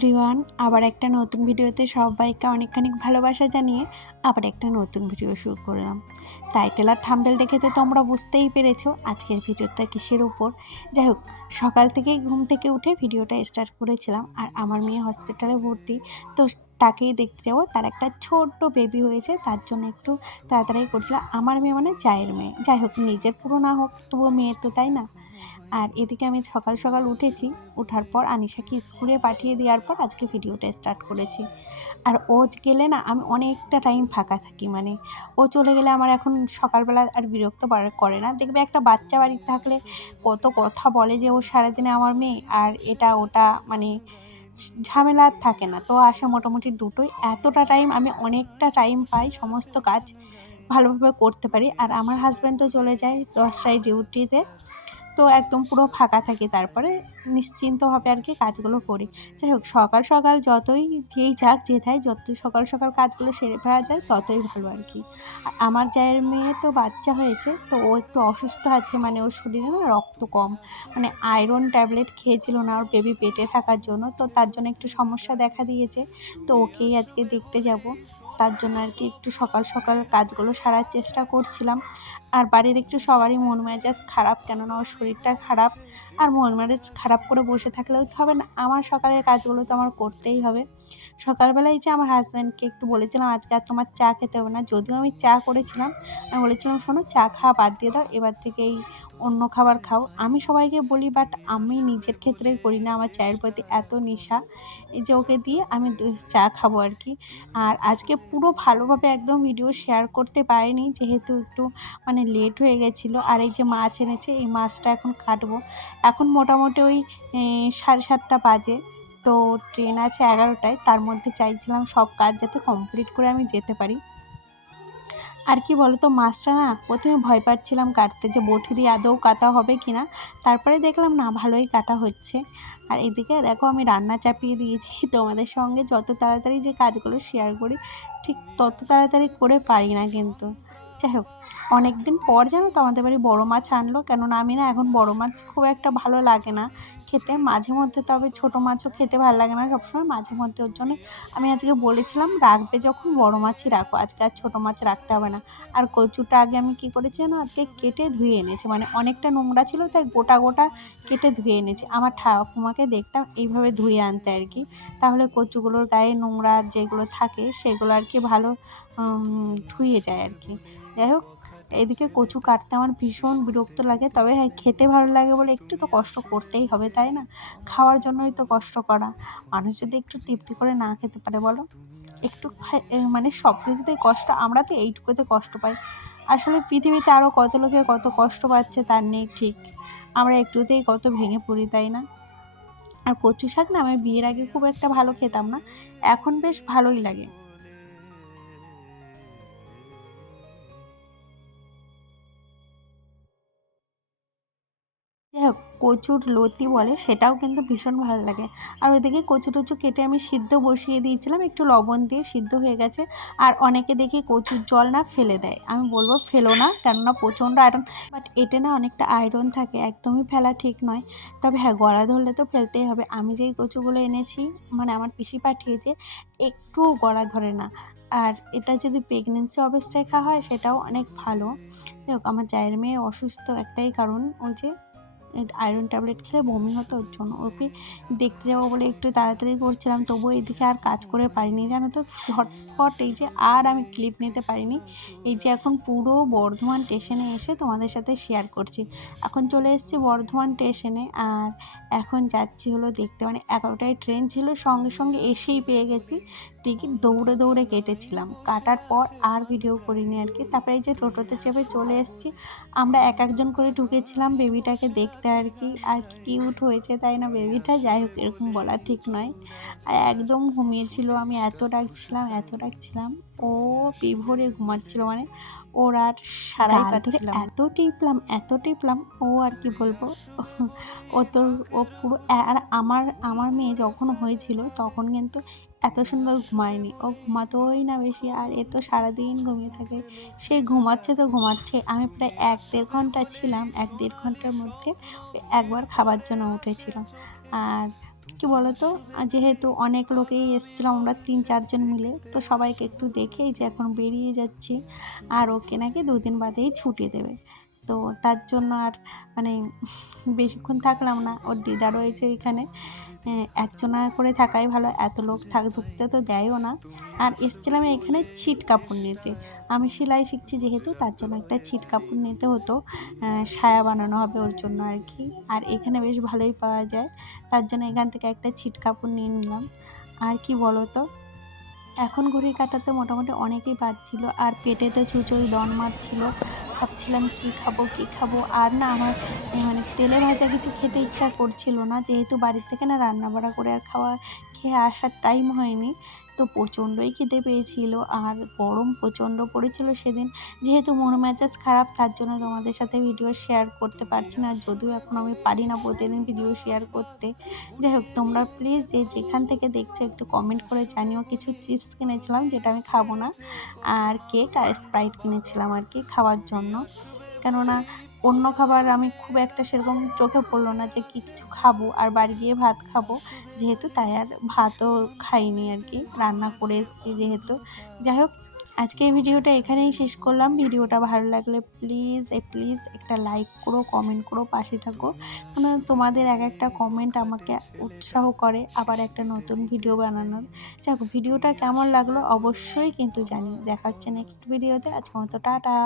Everyone, আবার একটা নতুন ভিডিওতে সবাইকে অনেকখানি ভালোবাসা জানিয়ে আবার একটা নতুন ভিডিও শুরু করলাম। টাইটেল আর থাম্বনেল দেখে তো তোমরা বুঝতেই পেরেছো আজকের ভিডিওটা কিসের উপর। যাই হোক, সকাল থেকেই ঘুম থেকে উঠে ভিডিওটা স্টার্ট করেছিলাম। আর আমার মেয়ে হসপিটালে ভর্তি, তো তাকেই দেখতে যাবো। তার একটা ছোট্ট বেবি হয়েছে, তার জন্য একটু তাড়াতাড়ি করছিলাম। আমার মেয়ে মানে জায়ের মেয়ে, যাই হোক নিজের পুরো না হোক তবুও মেয়ের তো, তাই না। আর এদিকে আমি সকাল সকাল উঠেছি, ওঠার পর আনিশাকে স্কুলে পাঠিয়ে দেওয়ার পর আজকে ভিডিওটা স্টার্ট করেছি। আর ও গেলে না আমি অনেকটা টাইম ফাঁকা থাকি, মানে ও চলে গেলে আমার এখন সকালবেলা আর বিরক্ত করে না। দেখবে একটা বাচ্চা বাড়িতে থাকলে কত কথা বলে যে ও সারাদিনে আমার মেয়ে, আর এটা ওটা মানে ঝামেলা আর থাকে না। তো আসে মোটামুটি দুটোই, এতটা টাইম আমি অনেকটা টাইম পাই, সমস্ত কাজ ভালোভাবে করতে পারি। আর আমার হাজব্যান্ড তো চলে যায় 10টায় ডিউটিতে, তো একদম পুরো ফাঁকা থাকি, তারপরে নিশ্চিন্তভাবে আর কি কাজগুলো করি। যাই হোক, সকাল সকাল যতই যেই যাক যেথায়, যতই সকাল সকাল কাজগুলো সেরে ফেলা যায় ততই ভালো আর কি। আর আমার জায়ের মেয়ে তো বাচ্চা হয়েছে, তো ও একটু অসুস্থ আছে, মানে ওর শরীরে না রক্ত কম, মানে আয়রন ট্যাবলেট খেয়েছিল না ওর বেবি পেটে থাকার জন্য, তো তার জন্য একটু সমস্যা দেখা দিয়েছে। তো ওকেই আজকে দেখতে যাব, তার জন্য আর কি একটু সকাল সকাল কাজগুলো সারার চেষ্টা করছিলাম। আর বাড়ির একটু সবারই মন মেজাজ খারাপ, কেননা ওর শরীরটা খারাপ। আর মন মেজাজ খারাপ করে বসে থাকলেও তো হবে না, আমার সকালের কাজগুলো তো আমার করতেই হবে। সকালবেলায় যে আমার হাজব্যান্ডকে একটু বলেছিলাম আজকে আর তোমার চা খেতে হবে না, যদিও আমি চা করেছিলাম। আমি বলেছিলাম শোনো, চা খাওয়া বাদ দিয়ে দাও, এবার থেকে এই অন্য খাবার খাও। আমি সবাইকে বলি, বাট আমি নিজের ক্ষেত্রেই করি না, আমার চায়ের প্রতি এত নেশা, এই যে ওকে দিয়ে আমি চা খাবো আর কি। আর আজকে পুরো ভালোভাবে একদম ভিডিও শেয়ার করতে পারিনি, যেহেতু একটু মানে লেট হয়ে গেছিলো। আর এই যে মাছ এনেছে, এই মাছটা এখন কাটবো। এখন মোটামুটি ওই 7:30 বাজে, তো ট্রেন আছে 11টায়, তার মধ্যে চাইছিলাম সব কাজ যাতে কমপ্লিট করে আমি যেতে পারি। আর কি বলতো, মাছটা না প্রথমে ভয় পাচ্ছিলাম কাটতে, যে বটি দিয়ে আদৌ কাটা হবে কি না। তারপরে দেখলাম না, ভালোই কাটা হচ্ছে। আর এদিকে দেখো আমি রান্না চাপিয়ে দিয়েছি। তোমাদের সঙ্গে যত তাড়াতাড়ি যে কাজগুলো শেয়ার করি, ঠিক তত তাড়াতাড়ি করে পারি না কিন্তু। যাই হোক, অনেক দিন পর জানো তো আমাদের বাড়ি বড়ো মাছ আনলো, কেননা আমি না এখন বড়ো মাছ খুব একটা ভালো লাগে না খেতে, মাঝে মধ্যে, তবে ছোটো মাছও খেতে ভালো লাগে না সবসময়, মাঝে মধ্যে। ওর জন্য আমি আজকে বলেছিলাম রাখবে যখন বড় মাছই রাখো, আজকে আর ছোটো মাছ রাখতে হবে না। আর কচুটা আগে আমি কি করেছি জানো, আজকে কেটে ধুয়ে এনেছি, মানে অনেকটা নোংরা ছিল তাই গোটা গোটা কেটে ধুয়ে এনেছি। আমার ঠাকুমাকে দেখতাম এইভাবে ধুয়ে আনতে আর কি, তাহলে কচুগুলোর গায়ে নোংরা যেগুলো থাকে সেগুলো আর কি ভালো ধুয়ে যায় আর কি। যাই হোক, এদিকে কচু কাটতে আমার ভীষণ বিরক্ত লাগে, তবে হ্যাঁ খেতে ভালো লাগে বলে একটু তো কষ্ট করতেই হবে, তাই না। খাওয়ার জন্যই তো কষ্ট করা। মানুষ যদি একটু তৃপ্তি করে না খেতে পারে বলো, একটু মানে সব কিছুতেই কষ্ট, আমরা তো এইটুকুতে কষ্ট পাই। আসলে পৃথিবীতে আরও কত লোকে কত কষ্ট পাচ্ছে তার নেই ঠিক, আমরা একটুতেই কত ভেঙে পড়ি, তাই না। আর কচু শাক না আমি বিয়ের আগে খুব একটা ভালো খেতাম না, এখন বেশ ভালোই লাগে। যাই হোক, কচুর লতি বলে, সেটাও কিন্তু ভীষণ ভালো লাগে। আর ওইদিকে কচু টচু কেটে আমি সিদ্ধ বসিয়ে দিয়েছিলাম, একটু লবণ দিয়ে সিদ্ধ হয়ে গেছে। আর অনেকে দেখি কচুর জল না ফেলে দেয়, আমি বলবো ফেলো না, কেননা প্রচণ্ড আয়রন, বাট এতে না অনেকটা আয়রন থাকে, একদমই ফেলা ঠিক নয়। তবে হ্যাঁ, গলা ধরলে তো ফেলতেই হবে। আমি যেই কচুগুলো এনেছি, মানে আমার পিসি পাঠিয়েছে, একটুও গলা ধরে না। আর এটা যদি প্রেগনেন্সি অবস্থায় খাওয়া হয় সেটাও অনেক ভালো। যাই হোক, আমার জায়ের মেয়ে অসুস্থ একটাই কারণ, ওই যে আয়রন ট্যাবলেট খেলে বমি হতো, ওর জন্য ওকে দেখতে যাবো বলে একটু তাড়াতাড়ি করছিলাম, তবুও এদিকে আর কাজ করে পারিনি জানো তো, ঝটপট এই যে আর আমি ক্লিপ নিতে পারিনি। এই যে এখন পুরো বর্ধমান স্টেশনে এসে তোমাদের সাথে শেয়ার করছি। এখন চলে এসেছি বর্ধমান স্টেশনে, আর এখন যাচ্ছি হলো দেখতে, মানে 11টায় ট্রেন ছিল, সঙ্গে সঙ্গে এসেই পেয়ে গেছি টিকিট, দৌড়ে দৌড়ে কেটেছিলাম, কাটার পর আর ভিডিও করিনি আর কি। তারপরে এই যে টোটোতে চেপে চলে এসেছি, আমরা এক একজন করে ঢুকেছিলাম বেবিটাকে দেখতে আর কি। আর কি কিউট হয়েছে তাই না বেবিটা, যাই হোক এরকম বলা ঠিক নয়। আর একদম ঘুমিয়েছিল, আমি এত ডাকছিলাম এত ডাকছিলাম, ও বিভোরে ঘুমাচ্ছিল, মানে ওর আর সারাই পাচ্ছিলাম, এত টিপলাম, ও আর কি বলবো। ও তো, ও পুরো, আর আমার আমার মেয়ে যখন হয়েছিল তখন কিন্তু এত সুন্দর ঘুমায়নি, ও ঘুমাতোই না বেশি, আর এ তো সারাদিন ঘুমিয়ে থাকে। সে ঘুমাচ্ছে তো ঘুমাচ্ছে, আমি প্রায় 1-1.5 ঘন্টা ছিলাম, 1-1.5 ঘন্টার মধ্যে একবার খাবার জন্য উঠেছিলাম। আর কি বলো তো, যেহেতু অনেক লোকেই এসেছিলাম আমরা 3-4 জন মিলে, তো সবাইকে একটু দেখেই যে এখন বেরিয়ে যাচ্ছি, আর ওকে নাকি 2 দিন বাদেই ছুটি দেবে। তো তার জন্য আর মানে বেশিক্ষণ থাকলাম না, ওর দিদা রয়েছে ওইখানে। একজনা করে থাকাই ভালো, এত লোক ঢুকতে তো দেয়ও না। আর এসেছিলাম এখানে ছিট কাপড় নিতে, আমি সেলাই শিখছি যেহেতু, তার জন্য একটা ছিট কাপড় নিতে হতো, সায়া বানানো হবে ওর জন্য আর কি। আর এখানে বেশ ভালোই পাওয়া যায়, তার জন্য এখান থেকে একটা ছিট কাপড় নিয়ে নিলাম। আর কি বলো তো, এখন ঘড়ি কাটাতে মোটামুটি অনেকই বাজছিল, আর পেটে তো ছুঁচোই দন মারছিল। ভাবছিলাম কি খাবো কি খাবো, আর না আমার মানে তেলে ভাজা কিছু খেতে ইচ্ছা করছিল না, যেহেতু বাড়ির থেকে না রান্না বাড়া করে আর খেয়ে আসার টাইম হয়নি। তো প্রচণ্ডই খিদে পেয়েছিল, আর গরম প্রচণ্ড পড়েছিল সেদিন। যেহেতু মন মেজাজ খারাপ, তার জন্য তোমাদের সাথে ভিডিও শেয়ার করতে পারছি না, যদিও এখন আমি পারি না প্রতিদিন ভিডিও শেয়ার করতে। যাই হোক, তোমরা প্লিজ যে যেখান থেকে দেখছো একটু কমেন্ট করে জানিও। কিছু চিপস কিনেছিলাম যেটা আমি খাবো না, আর কেক আর স্প্রাইট কিনেছিলাম আর কি খাওয়ার জন্য। কেননা অন্য খাবার আমি খুব একটা সেরকম চোখে পড়লো না যে কি কিছু খাবো, আর বাড়ি গিয়ে ভাত খাবো যেহেতু, তাই আর ভাতও খাইনি আর কি, রান্না করে এসেছি যেহেতু। যাই হোক, আজকে এই ভিডিওটা এখানেই শেষ করলাম। ভিডিওটা ভালো লাগলে প্লিজ একটা লাইক করো, কমেন্ট করো, পাশে থাকো। কারণ তোমাদের এক একটা কমেন্ট আমাকে উৎসাহ করে আবার একটা নতুন ভিডিও বানানোর। যাই হোক, ভিডিওটা কেমন লাগলো অবশ্যই কিন্তু জানিও। দেখা হচ্ছে নেক্সট ভিডিওতে। আজকের মতো টাটা।